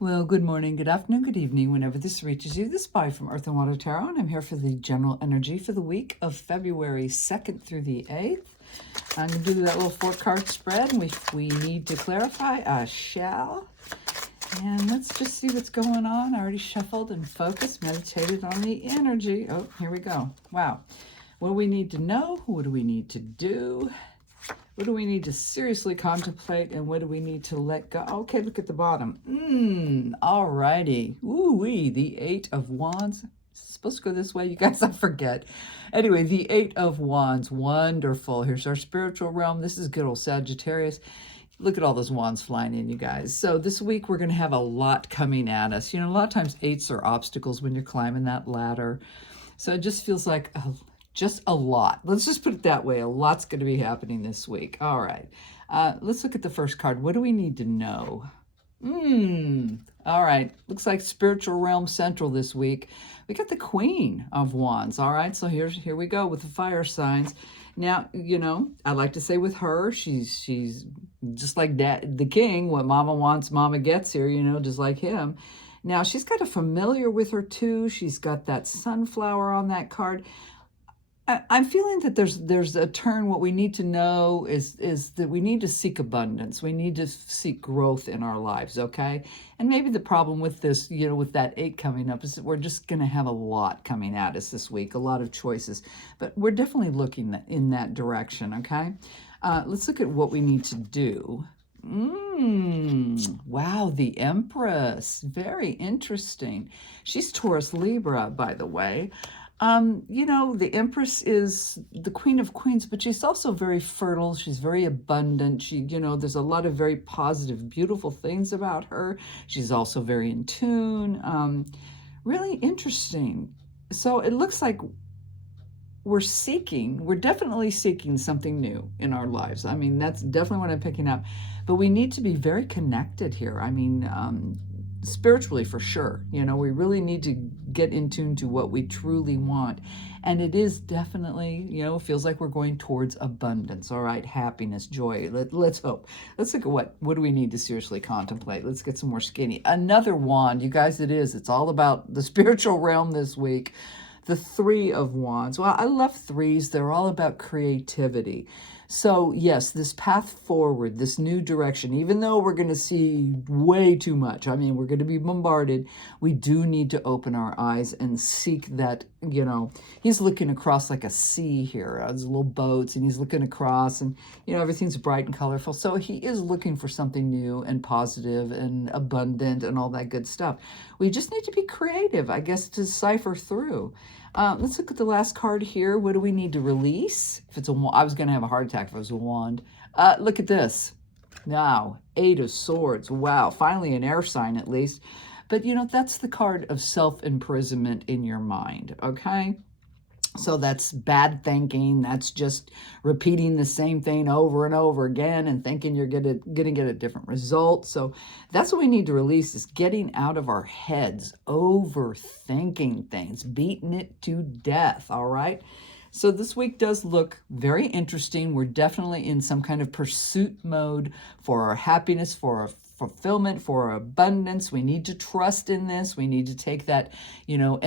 Well, good morning, good afternoon, good evening, whenever this reaches you. This is Bobbi from Earth and Water Tarot, and I'm here for the general energy for the week of February 2nd through the 8th. I'm going to do that little 4-card spread, and if we need to clarify, I shall. And let's just see what's going on. I already shuffled and focused, meditated on the energy. Oh, here we go. Wow. What do we need to know? What do we need to do? What do we need to seriously contemplate, and what do we need to let go? Okay, look at the bottom. All righty. Ooh-wee, the 8 of Wands. Is it supposed to go this way, you guys? I forget. Anyway, the 8 of Wands. Wonderful. Here's our spiritual realm. This is good old Sagittarius. Look at all those wands flying in, you guys. So this week we're going to have a lot coming at us. You know, a lot of times 8s are obstacles when you're climbing that ladder. So it just feels like just a lot. Let's just put it that way. A lot's going to be happening this week. All right. Let's look at the first card. What do we need to know? All right. Looks like spiritual realm central this week. We got the Queen of Wands. All right. So here we go with the fire signs. Now, you know, I like to say with her, she's just like the king. What mama wants, mama gets here, you know, just like him. Now, she's got a familiar with her too. She's got that sunflower on that card. I'm feeling that there's a turn. What we need to know is that we need to seek abundance. We need to seek growth in our lives, okay? And maybe the problem with this, you know, with that 8 coming up is that we're just going to have a lot coming at us this week, a lot of choices. But we're definitely looking in that direction, okay? Let's look at what we need to do. Wow, the Empress. Very interesting. She's Taurus Libra, by the way. You know, the Empress is the Queen of Queens, but she's also very fertile. She's very abundant. She, you know, there's a lot of very positive, beautiful things about her. She's also very in tune. Really interesting. So it looks like we're definitely seeking something new in our lives. I mean, that's definitely what I'm picking up. But we need to be very connected here. I mean, spiritually for sure. You know, we really need to get in tune to what we truly want. And it is definitely, you know, feels like we're going towards abundance. All right, happiness, joy. Let's hope. Let's look at what do we need to seriously contemplate. Let's get some more skinny. Another wand, you guys, it's all about the spiritual realm this week. The 3 of Wands. Well, I love 3s. They're all about creativity. So yes, this path forward, this new direction, even though we're going to see way too much, I mean, we're going to be bombarded, we do need to open our eyes and seek that, you know, he's looking across like a sea here, there's little boats, and he's looking across, and, you know, everything's bright and colorful. So he is looking for something new and positive and abundant and all that good stuff. We just need to be creative, I guess, to cipher through. Let's look at the last card here. What do we need to release? If it's a wand, I was going to have a heart attack if it was a wand. Look at this. Now, 8 of Swords. Wow, finally an air sign at least. But, you know, that's the card of self-imprisonment in your mind, okay? So that's bad thinking. That's just repeating the same thing over and over again and thinking you're going to get a different result. So that's what we need to release, is getting out of our heads, overthinking things, beating it to death, all right? So this week does look very interesting. We're definitely in some kind of pursuit mode for our happiness, for our fulfillment, for our abundance. We need to trust in this. We need to take that, you know,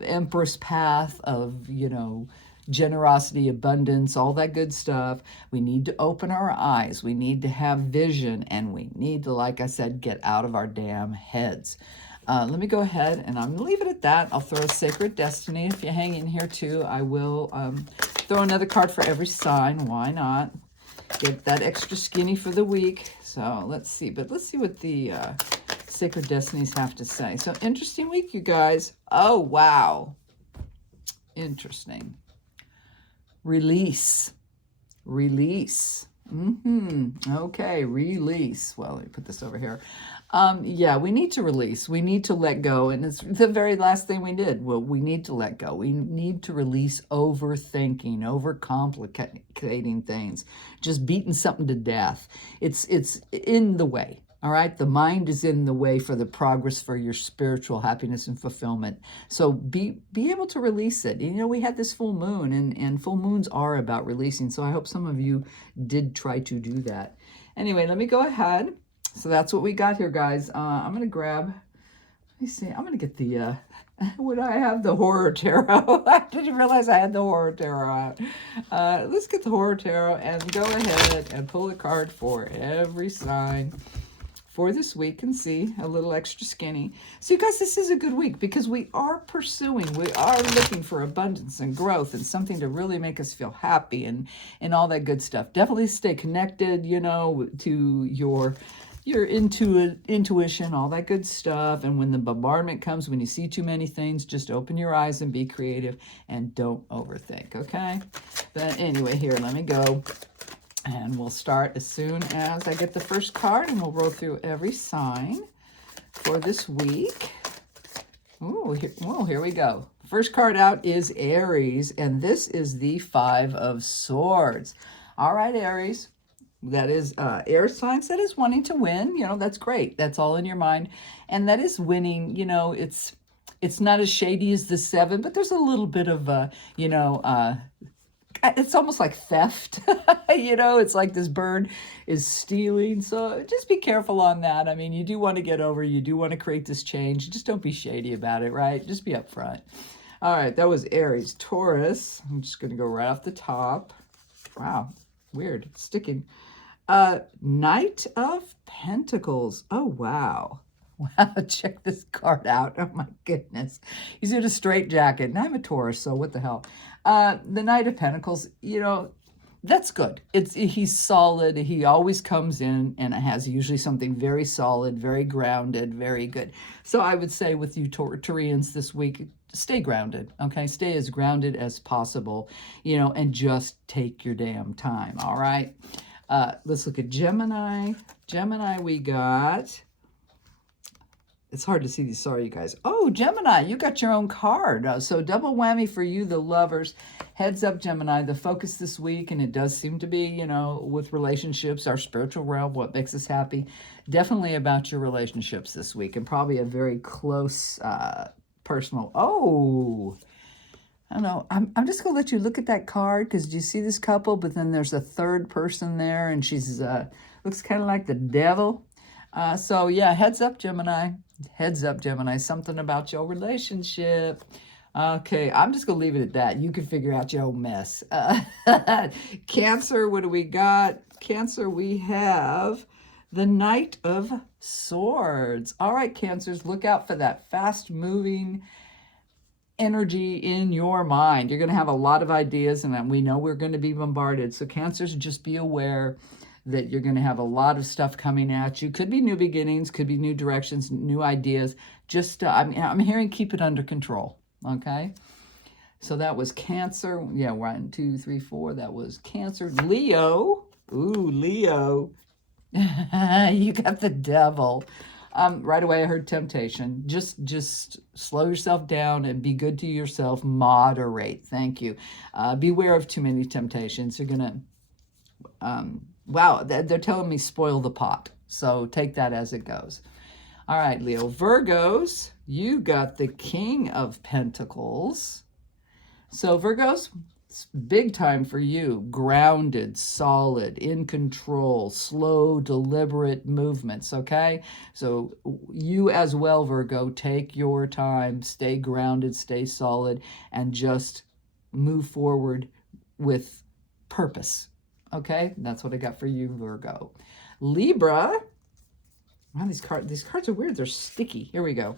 Empress path of, you know, generosity, abundance, all that good stuff. We need to open our eyes. We need to have vision, and we need to, like I said, get out of our damn heads. Let me go ahead, and I'm going to leave it at that. I'll throw a Sacred Destiny. If you hang in here too, I will throw another card for every sign. Why not? Get that extra skinny for the week. So let's see. But let's see what the Sacred Destinies have to say. So interesting week, you guys. Oh, wow. Interesting. Release. Release. Okay, release. Well, let me put this over here. Yeah, we need to release. We need to let go. And it's the very last thing we did. Well, we need to let go. We need to release overthinking, overcomplicating things, just beating something to death. It's in the way. All right, the mind is in the way for the progress for your spiritual happiness and fulfillment. So be able to release it. You know, we had this full moon, and full moons are about releasing. So I hope some of you did try to do that. Anyway, let me go ahead. So that's what we got here, guys. I'm going to grab, let me see, I'm going to get the, would I have the Horror Tarot? I didn't realize I had the Horror Tarot out. Let's get the Horror Tarot and go ahead and pull a card for every sign for this week and see a little extra skinny. So you guys, this is a good week because we are looking for abundance and growth and something to really make us feel happy and all that good stuff. Definitely stay connected, you know, to your intuition, all that good stuff. And when the bombardment comes, when you see too many things, just open your eyes and be creative and don't overthink, okay? But anyway, here, let me go. And we'll start as soon as I get the first card, and we'll roll through every sign for this week. Ooh, here we go. First card out is Aries, and this is the Five of Swords. All right, Aries. That is air signs. That is wanting to win. You know, that's great. That's all in your mind. And that is winning. You know, it's not as shady as the Seven, but there's a little bit of, it's almost like theft. You know, it's like this bird is stealing. So just be careful on that. I mean, you do want to get over, you do want to create this change. Just don't be shady about it, right? Just be upfront. All right, that was Aries. Taurus, I'm just going to go right off the top. Wow, weird, it's sticking. Knight of Pentacles. Oh, wow. Wow, check this card out. Oh, my goodness. He's in a straitjacket, and I'm a Taurus, so what the hell? The Knight of Pentacles, you know, that's good. He's solid. He always comes in and has usually something very solid, very grounded, very good. So I would say with you Taurians this week, stay grounded, okay? Stay as grounded as possible, you know, and just take your damn time, all right? Let's look at Gemini. Gemini, we got... It's hard to see these. Sorry, you guys. Oh, Gemini, you got your own card. So double whammy for you, the lovers. Heads up, Gemini, the focus this week, and it does seem to be, you know, with relationships, our spiritual realm, what makes us happy. Definitely about your relationships this week, and probably a very close personal. Oh, I don't know. I'm just going to let you look at that card because you see this couple, but then there's a third person there, and she's looks kind of like the devil. So, yeah, heads up, Gemini. Heads up, Gemini. Something about your relationship. Okay, I'm just going to leave it at that. You can figure out your own mess. Cancer, what do we got? Cancer, we have the Knight of Swords. All right, Cancers, look out for that fast-moving energy in your mind. You're going to have a lot of ideas, and we know we're going to be bombarded. So, Cancers, just be aware that you're going to have a lot of stuff coming at you. Could be new beginnings, could be new directions, new ideas. Just, I'm hearing keep it under control, okay? So that was Cancer. Yeah, 1, 2, 3, 4. That was Cancer. Leo. Ooh, Leo. You got the devil. Right away I heard temptation. Just slow yourself down and be good to yourself. Moderate. Thank you. Beware of too many temptations. You're going to... wow, they're telling me spoil the pot. So take that as it goes. All right, Leo. Virgos, you got the King of Pentacles. So Virgos, it's big time for you. Grounded, solid, in control, slow, deliberate movements, okay? So you as well, Virgo, take your time, stay grounded, stay solid, and just move forward with purpose. Okay, that's what I got for you, Virgo. Libra. Wow, these cards are weird. They're sticky. Here we go.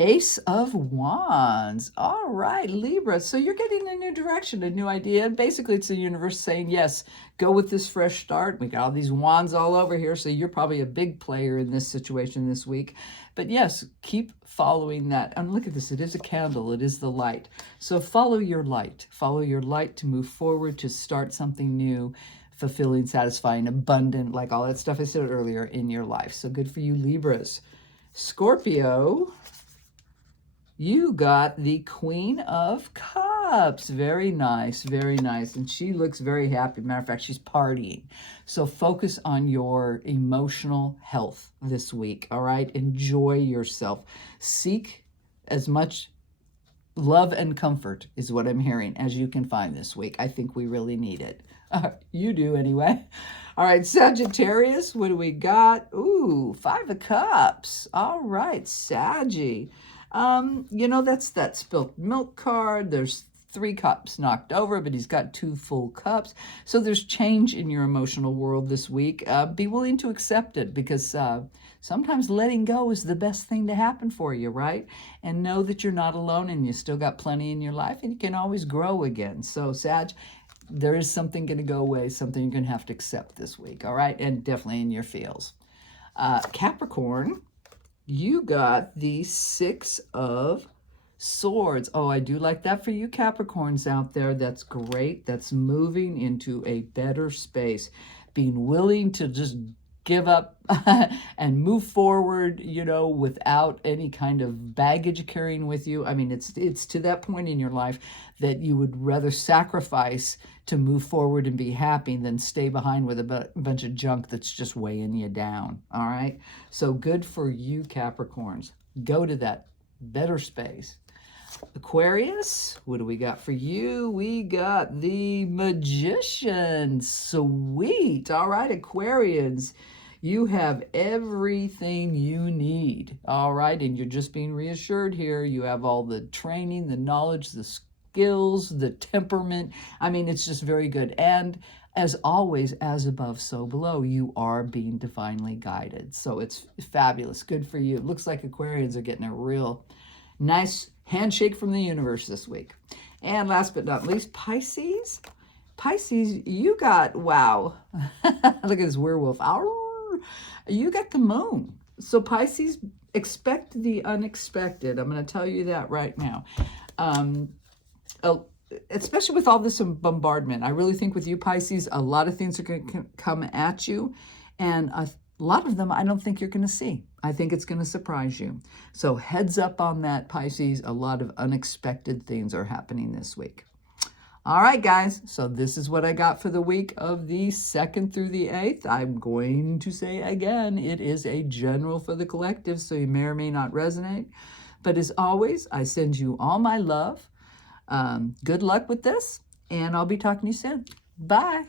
Ace of Wands. All right, Libra. So you're getting a new direction, a new idea. Basically, it's the universe saying, yes, go with this fresh start. We got all these wands all over here, so you're probably a big player in this situation this week. But yes, keep following that. And look at this. It is a candle. It is the light. So follow your light. Follow your light to move forward, to start something new, fulfilling, satisfying, abundant, like all that stuff I said earlier in your life. So good for you, Libras. Scorpio. You got the Queen of Cups. Very nice, very nice. And she looks very happy. Matter of fact, she's partying. So focus on your emotional health this week, all right? Enjoy yourself. Seek as much love and comfort is what I'm hearing as you can find this week. I think we really need it. You do anyway. All right, Sagittarius, what do we got? Ooh, 5 of Cups. All right, Saggy. That's that spilt milk card. There's 3 cups knocked over, but he's got 2 full cups. So there's change in your emotional world this week. Be willing to accept it, because sometimes letting go is the best thing to happen for you, right? And know that you're not alone, and you still got plenty in your life, and you can always grow again. So, Sag, there is something going to go away, something you're going to have to accept this week, all right? And definitely in your feels. Capricorn, you got the 6 of Swords. Oh, I do like that for you Capricorns out there. That's great. That's moving into a better space. Being willing to just give up and move forward, without any kind of baggage carrying with you. I mean, it's to that point in your life that you would rather sacrifice to move forward and be happy than stay behind with a bunch of junk that's just weighing you down. All right. So good for you, Capricorns. Go to that better space. Aquarius, what do we got for you? We got the Magician. Sweet. All right, Aquarians, you have everything you need. All right, and you're just being reassured here. You have all the training, the knowledge, the skills, the temperament. I mean, it's just very good. And as always, as above, so below, you are being divinely guided. So it's fabulous. Good for you. It looks like Aquarians are getting a real nice handshake from the universe this week. And last but not least, Pisces. Pisces, you got, wow. Look at this werewolf. Arr. You got the moon. So Pisces, expect the unexpected. I'm going to tell you that right now. Especially with all this bombardment. I really think with you, Pisces, a lot of things are going to come at you. And a lot of them I don't think you're going to see. I think it's going to surprise you. So heads up on that, Pisces. A lot of unexpected things are happening this week. All right, guys. So this is what I got for the week of the 2nd through the 8th. I'm going to say again, it is a general for the collective, so you may or may not resonate. But as always, I send you all my love. Good luck with this, and I'll be talking to you soon. Bye.